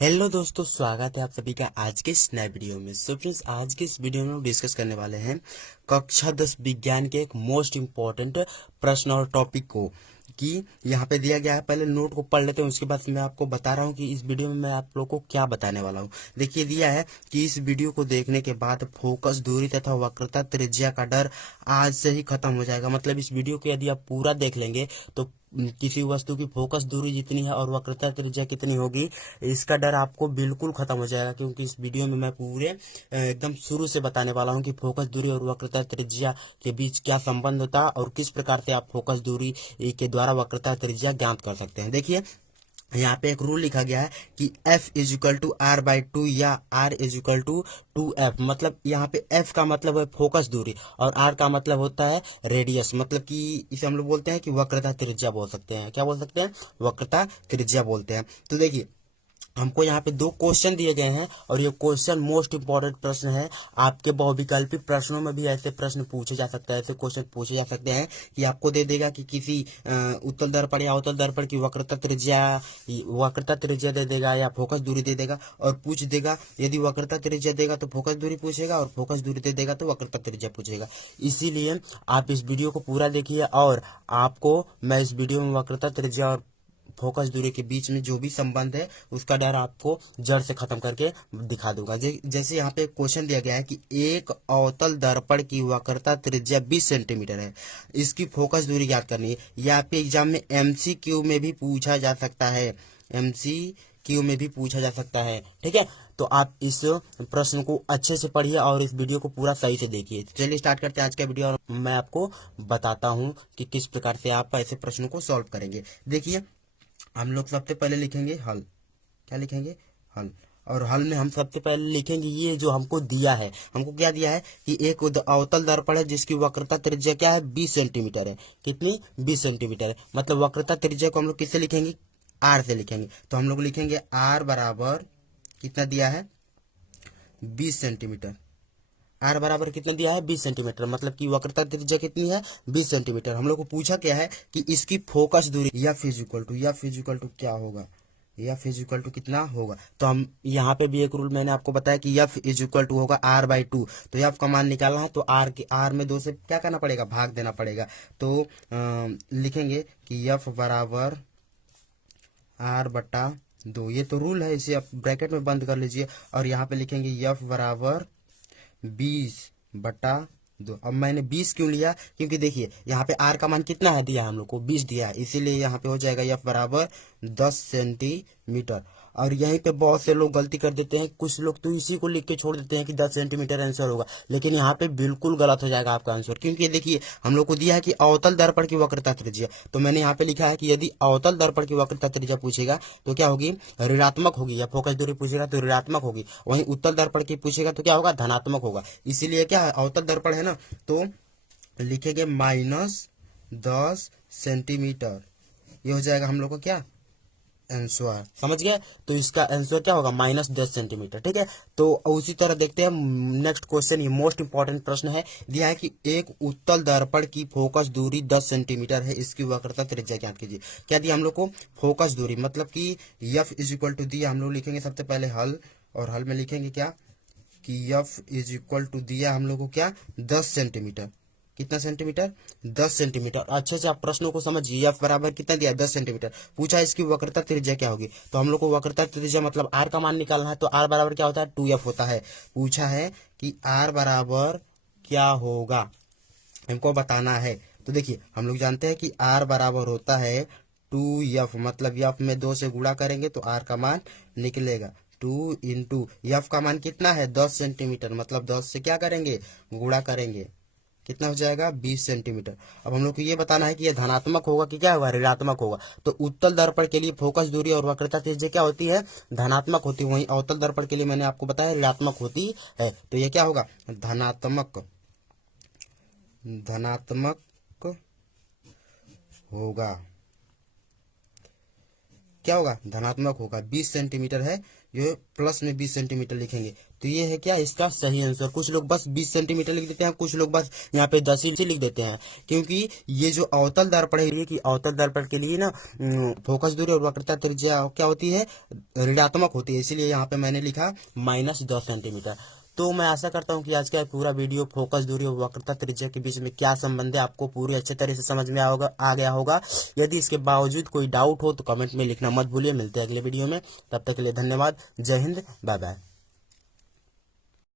Hello दोस्तों, स्वागत है आप सभी का आज के इस नए वीडियो में। सो फ्रेंड्स, आज के इस वीडियो में हम डिस्कस करने वाले हैं कक्षा 10 विज्ञान के एक मोस्ट इम्पोर्टेंट प्रश्न और टॉपिक को कि यहाँ पे दिया गया है। पहले नोट को पढ़ लेते हैं, उसके बाद मैं आपको बता रहा हूँ कि इस वीडियो में मैं आप लोग को क्या बताने वाला हूँ। देखिए, दिया है कि इस वीडियो को देखने के बाद फोकस, दूरी तथा वक्रता त्रिज्या का डर आज से ही खत्म हो जाएगा। मतलब इस वीडियो को यदि आप पूरा देख लेंगे तो किसी वस्तु की फोकस दूरी जितनी है और वक्रता त्रिज्या कितनी होगी, इसका डर आपको बिल्कुल खत्म हो जाएगा। क्योंकि इस वीडियो में मैं पूरे एकदम शुरू से बताने वाला हूं कि फोकस दूरी और वक्रता त्रिज्या के बीच क्या संबंध होता है और किस प्रकार से आप फोकस दूरी के द्वारा वक्रता त्रिज्या ज्ञात कर सकते हैं। देखिए, यहाँ पे एक रूल लिखा गया है कि F is equal to R by two या R is equal to 2F। मतलब यहाँ पे F का मतलब है फोकस दूरी और R का मतलब होता है रेडियस। मतलब कि इसे हम लोग बोलते हैं कि वक्रता त्रिज्या बोल सकते हैं। क्या बोल सकते हैं? वक्रता त्रिज्या बोलते हैं। तो देखिए, हमको यहाँ पे दो क्वेश्चन दिए गए हैं और ये क्वेश्चन मोस्ट इंपॉर्टेंट प्रश्न है। आपके बहुविकल्पी प्रश्नों में भी ऐसे प्रश्न पूछे जा सकते हैं, ऐसे क्वेश्चन पूछे जा सकते हैं कि आपको दे देगा कि किसी उत्तल दर्पण या अवतल दर्पण की वक्रता त्रिज्या दे देगा या फोकस दूरी दे देगा और पूछ देगा, यदि वक्रता त्रिज्या देगा तो फोकस दूरी पूछेगा और फोकस दूरी दे देगा तो वक्रता त्रिज्या पूछेगा। इसीलिए आप इस वीडियो को पूरा देखिए और आपको मैं इस वीडियो में वक्रता त्रिज्या और फोकस दूरी के बीच में जो भी संबंध है उसका डर आपको जड़ से खत्म करके दिखा दूंगा। जैसे यहाँ पे क्वेश्चन दिया गया है कि एक अवतल दर्पण की वक्रता त्रिज्या 20 सेंटीमीटर है, इसकी फोकस दूरी ज्ञात करनी है। यहाँ पे एग्जाम में MCQ में भी पूछा जा सकता है, MCQ में भी पूछा जा सकता है। ठीक है, तो आप इस प्रश्न को अच्छे से पढ़िए और इस वीडियो को पूरा सही से देखिए। चलिए स्टार्ट करते हैं आज का वीडियो और मैं आपको बताता हूँ कि किस प्रकार से आप ऐसे प्रश्नों को सॉल्व करेंगे। देखिए, हम लोग सबसे पहले लिखेंगे हल। क्या लिखेंगे? हल। और हल में हम सबसे पहले लिखेंगे ये जो हमको दिया है। हमको क्या दिया है कि एक अवतल दर्पण है जिसकी वक्रता त्रिज्या क्या है? 20 सेंटीमीटर है। कितनी? 20 सेंटीमीटर है। मतलब वक्रता त्रिज्या को हम लोग किससे लिखेंगे? R से लिखेंगे। तो हम लोग लिखेंगे R बराबर कितना दिया है? 20 सेंटीमीटर। आर बराबर कितना दिया है? 20 सेंटीमीटर। मतलब कि वक्रता त्रिज्या कितनी है? 20 सेंटीमीटर। हम लोग को पूछा क्या है कि इसकी फोकस दूरी F इज इक्वल टू क्या होगा? F इज इक्वल टू कितना होगा? तो हम यहाँ पे भी एक रूल मैंने आपको बताया कि F इज इक्वल टू होगा R बाई 2। तो F का मान निकालना है तो R में 2 से क्या करना पड़ेगा? भाग देना पड़ेगा। तो लिखेंगे कि F बराबर R बटा 2। ये तो रूल है, इसे आप ब्रैकेट में बंद कर लीजिए और यहाँ पे लिखेंगे F बराबर 20/2। अब मैंने 20 क्यों लिया? क्योंकि देखिए यहाँ पे R का मान कितना है दिया है, हम लोग को 20 दिया है, इसीलिए यहाँ पे हो जाएगा F बराबर 10 सेंटीमीटर। और यहीं पे बहुत से लोग गलती कर देते हैं, कुछ लोग तो इसी को लिख के छोड़ देते हैं कि 10 सेंटीमीटर आंसर होगा, लेकिन यहाँ पे बिल्कुल गलत हो जाएगा आपका आंसर। क्योंकि देखिए, हम लोग को दिया है कि अवतल दर्पण की वक्रता त्रिज्या, तो मैंने यहाँ पे लिखा है कि यदि अवतल दर्पण की वक्रता त्रिज्या पूछेगा तो क्या होगी? ऋणात्मक होगी। या फोकस दूरी पूछेगा तो ऋणात्मक होगी। वहीं उत्तल दर्पण की पूछेगा तो क्या होगा? धनात्मक होगा। इसीलिए क्या है, अवतल दर्पण है ना, तो लिखेंगे -10 सेंटीमीटर। ये हो जाएगा हम लोग को क्या? आंसर। समझ गए? तो इसका आंसर क्या होगा? -10 सेंटीमीटर। ठीक है, तो उसी तरह देखते हैं नेक्स्ट क्वेश्चन। ये मोस्ट इंपॉर्टेंट प्रश्न है। दिया है कि एक उत्तल दर्पण की फोकस दूरी 10 सेंटीमीटर है, इसकी वक्रता त्रिज्या ज्ञात कीजिए। क्या दिया हम लोग को? फोकस दूरी। मतलब कि F इज इक्वल टू दिया, हम लोग लिखेंगे सबसे पहले हल और हल में लिखेंगे क्या कि F इज इक्वल टू दिया हम लोग को क्या? 10 सेंटीमीटर। कितना सेंटीमीटर? 10 सेंटीमीटर। अच्छे से आप प्रश्नों को समझिए। F बराबर कितना दिया? 10 सेंटीमीटर। पूछा इसकी वक्रता त्रिज्या क्या होगी, तो हम लोग को वक्रता त्रिज्या मतलब R का मान निकालना है। तो R बराबर क्या होता है? 2F होता है। पूछा है कि R बराबर क्या होगा, हमको बताना है। तो देखिए, हम लोग जानते हैं कि R बराबर होता है 2F। मतलब F में 2 से गुणा करेंगे तो R का मान निकलेगा 2 इंटू F का मान कितना है? 10 सेंटीमीटर। मतलब 10 से क्या करेंगे? गुणा करेंगे। कितना हो जाएगा? 20 सेंटीमीटर। अब हम लोग को ये बताना है कि ये धनात्मक होगा कि क्या होगा? ऋणात्मक होगा। तो उत्तल दर्पण के लिए फोकस दूरी और वक्रता त्रिज्या क्या होती है? धनात्मक होती है। वहीं अवतल दर्पण के लिए मैंने आपको बताया ऋणात्मक होती है। तो ये क्या होगा? धनात्मक होगा। क्या होगा, धनात्मक होगा। 20 सेंटीमीटर है, जो प्लस में 20 सेंटीमीटर लिखेंगे, तो ये है क्या, इसका सही आंसर। कुछ लोग बस 20 सेंटीमीटर लिख देते हैं, कुछ लोग बस यहाँ पे 10 ही लिख देते हैं, क्योंकि ये जो अवतल दर्पण है, कि अवतल दर्पण के लिए ना फोकस दूरी और वक्रता त्रिज्या क्या होती है, ऋणात्मक होती है, इसीलिए यहाँ पे मैंने लिखा -10 सेंटीमीटर। तो मैं आशा करता हूँ कि आज का पूरा वीडियो फोकस दूरी और वक्रता त्रिज्या के बीच में क्या संबंध है आपको पूरी अच्छे तरह से समझ में आ गया होगा। यदि इसके बावजूद कोई डाउट हो तो कमेंट में लिखना मत भूलिए। मिलते हैं अगले वीडियो में, तब तक के लिए धन्यवाद। जय हिंद, बाय बाय।